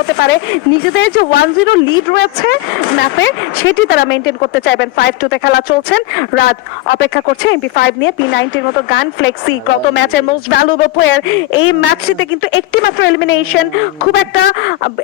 হতে পারে নিজেদের যে 1-0 লিড রয়েছে ম্যাপে সেটি তারা মেইনটেইন করতে চাইবেন। 5-2 তে খেলা চলছেন, রাত অপেক্ষা করছে MP5 নিয়ে P90 মতো গান ফ্লেক্সি গত ম্যাচের মোস্ট ভ্যালুয়েবল প্লেয়ার। এই ম্যাচটিতে কিন্তু একটি মাত্র এলিমিনেশন, খুব একটা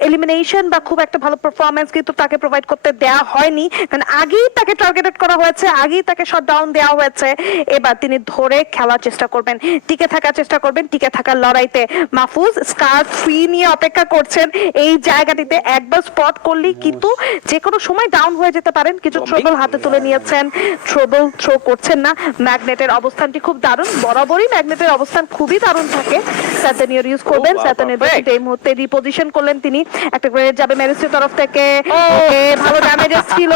এলিমিনেশন বা খুব একটা ভালো পারফরম্যান্স কিন্তু তাকে প্রোভাইড করতে দেওয়া হয়নি, কারণ আগেই তাকে টার্গেটেড করা হয়েছে, আগেই তাকে শট ডাউন দেওয়া হয়েছে। এবার তিনি ধরে খেলার চেষ্টা করবেন, টিকে থাকার চেষ্টা করবেন, টিকে থাকার লড়াইতে মাহফুজ স্কার 3 নিয়ে অপেক্ষা করছেন। এই জায়গাটিতে একবার স্পট করলেই কিন্তু যে কোনো সময় ডাউন হয়ে যেতে পারেন। কিছু ট্রবল হাতে তুলে নিয়েছেন, ট্রবল থ্রো করছেন না। ম্যাগনেটের অবস্থানটি খুব দারুণ, বরাবরই ম্যাগনেটের অবস্থান খুবই দারুণ থাকে। সাতনিয়র ইউজ করবেন, সাতনিয়র এই মুহূর্তে রিপোজিশন করলেন তিনি। একটা গ্রেনেড যাবে মেরিসের তরফ থেকে, ভালো ড্যামেজ ছিল।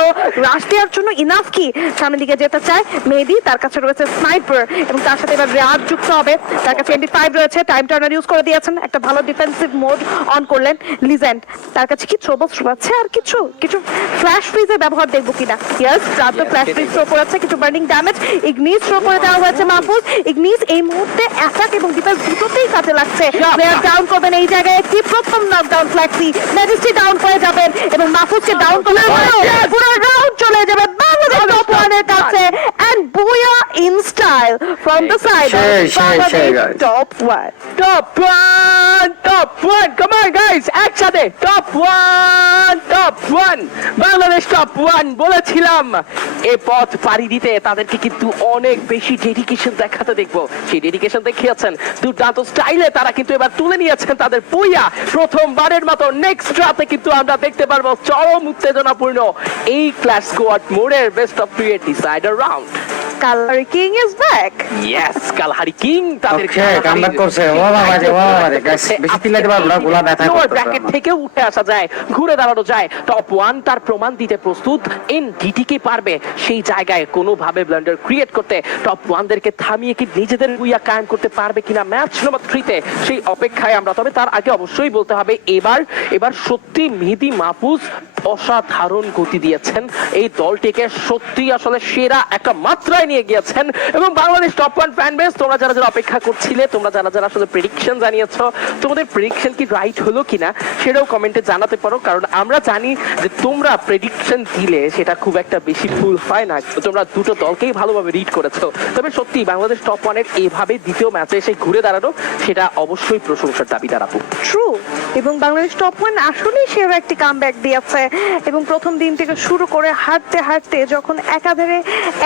রাশ দেওয়ার জন্য ইনাফ কি সামনের দিকে যেতে চায় মেহেদী, তার কাছে রয়েছে স্নাইপার এবং তার সাথে এবার রাত যুক্ত হবে। তার কাছে MP5 রয়েছে, টাইম টার্নার ইউজ করে দিয়েছেন, একটা ভালো ডিফেন্সিভ মোড অন করলেন। লিজেন্ড তার কাছে কি থ্রোবল আছে আর কিছু ফ্ল্যাশ ফ্রিজের ব্যবহার দেখবো কিনা। ইয়েস, রাত তো ফ্ল্যাশ ফ্রিজ থ্রো করেছে, কিছু বার্নিং ড্যামেজ। ইগনিস থ্রো করে দেওয়া হয়েছে মাহফুজ। ইগনিস এই মুহূর্তে অ্যাটাক এবং ডিফেন্স দুটোতেই কাজে লাগছে। প্লেয়ার ডাউন করবেন এই জায়গায়, একটি প্রথম নকডাউন ফ্ল্যাক্সি ম্যাজিস্ট্রি ডাউন করে যাবেন এবং মাহফুজকে ডাউন করে পুরো রাউন্ড চলে যাবে বাংলাদেশ টপ 1 এর কাছে। এন্ড বুয়া in style from the side top 1 Top 1 come on guys একসাথে top 1 বাংলাদেশ top 1 বলেছিলাম এই পথ পাড়ি দিতে তাদেরকে কিন্তু অনেক বেশি ডেডিকেশন দেখাতে দেখবো। সেই ডেডিকেশন দেখিয়েছেন, দুর্দান্ত স্টাইলে তারা কিন্তু এবার তুলে নিয়েছেন তাদের পুইয়া। প্রথমবারের মতো নেক্সট রাতে কিন্তু আমরা দেখতে পারবো চরম উত্তেজনাপূর্ণ এই ক্লাস স্কোয়াড মোডের best of 3 decider round. Kalahari king is back. Yes, Kalahari king তাদের কামব্যাক করছে। ও বাবা রে, ও বাবা রে, গাইস বেশি চিল্লাতে পারবো না, গোলা ব্যথা করছে। ব্র্যাকেট থেকে উঠে আসা যায়, ঘুরে দাঁড়ানো যায়। টপ 1 তার প্রমাণ দিতে প্রস্তুত। এনডিটি কি পারবে সেই জায়গায় কোনোভাবে ব্লান্ডার ক্রিয়েট করতে? টপ 1 দেরকে থামিয়ে কি নিজেদের বুইয়া কায়েম করতে পারবে কিনা ম্যাচ নম্বর 3 তে? সেই অপেক্ষায় আমরা। তবে তার আগে অবশ্যই বলতে হবে এবার সত্যি মেহেদী মাহফুজ অসাধারণ গতি দিয়েছেন, এই দলটিকে সত্যি আসলে সেরা একটা মাত্রায় নিয়ে গিয়েছেন। এবং বাংলাদেশ টপ 1 ফ্যান বেস, তোমরা যারা যারা অপেক্ষা করছিলে, তোমরা যারা যারা আসলে প্রেডিকশন জানিয়েছো, তোমাদের প্রেডিকশন কি রাইট হলো কিনা সেটাও কমেন্টে জানাতে পারো, কারণ আমরা জানি যে তোমরা প্রেডিকশন দিলে সেটা খুব একটা বেশি ফুল হয় না। তোমরা দুটো দলকেই ভালোভাবে রিড করেছো। তবে সত্যি বাংলাদেশ টপ 1 এর এইভাবে দ্বিতীয় ম্যাচে এসে ঘুরে দাঁড়ানো সেটা অবশ্যই প্রশংসার দাবিদার আপু। ট্রু, এবং বাংলাদেশ টপ 1 আসলেই সেরা একটি কামব্যাক দিয়েছে। এবং প্রথম দিন থেকে শুরু করে হারতে হারতে যখন একাধারে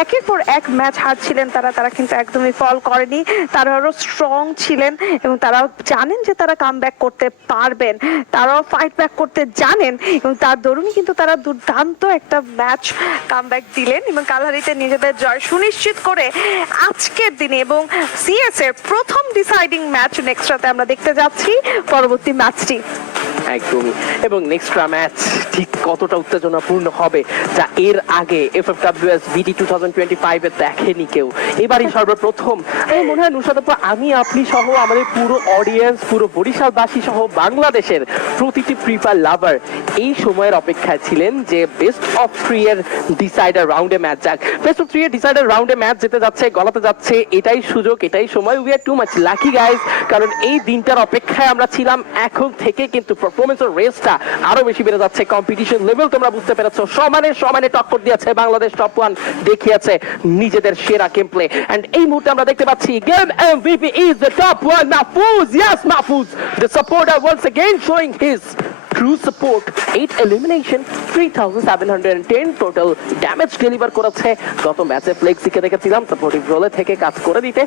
একের পর এক ম্যাচ হারছিলেন তারা কিন্তু একদমই ফল করেনি। তারা আরো স্ট্রং ছিলেন এবং তারা জানেন যে তারা কামব্যাক করতে পারবেন, তারাও ফাইট ব্যাক করতে জানেন এবং তার দরুনই কিন্তু তারা দুর্দান্ত একটা ম্যাচ কামব্যাক দিলেন এবং কালহারিতে নিজেদের জয় সুনিশ্চিত করে আজকের দিনে। এবং সিএস এর প্রথম ডিসাইডিং ম্যাচ নেক্সট রাতে আমরা দেখতে যাচ্ছি পরবর্তী ম্যাচটি। একদমই, এবং নেক্সট ম্যাচ ঠিক কতটা উত্তেজনাপূর্ণ হবে যা এর আগে FFWS BD 2025 এ দেখেনি কেউ। এবারই সর্বপ্রথম আমার মনে হয় নুসাদ আপু, আমি আপনি সহ আমাদের পুরো অডিয়েন্স, পুরো বরিশালবাসী সহ বাংলাদেশের প্রতিটি ফ্রি ফায়ার লাভার এই সময়ের অপেক্ষায় ছিলেন যে বেস্ট অফ 3 এর ডিসাইডার রাউন্ডে ম্যাচ যাক। বেস্ট অফ 3 এর ডিসাইডার রাউন্ডে ম্যাচ যেতে যাচ্ছে, গলাতে যাচ্ছে, এটাই সুযোগ, এটাই সময়। We are too much lucky guys, কারণ এই দিনটার অপেক্ষায় আমরা ছিলাম। এখন থেকে কিন্তু পারফরম্যান্সের রেসটা আরো বেশি বেড়ে যাচ্ছে, কম্পিটিশন লেভেল তোমরা বুঝতে পেরেছো। সমানে টক্কর দিয়েছে বাংলাদেশ টপ 1, দেখিয়েছে নিজেদের সেরা গেম প্লে। এন্ড এই মুহূর্তে আমরা দেখতে পাচ্ছি game MVP is the top 1 Mahfuz. Yes Mahfuz, the supporter once again showing his true support. 8 elimination, 3710 total damage deliver করেছে। গত ম্যাচে ফ্লেক্সিকে দেখেছিলাম সাপোর্টিভ রোলে থেকে কাজ করে দিতে।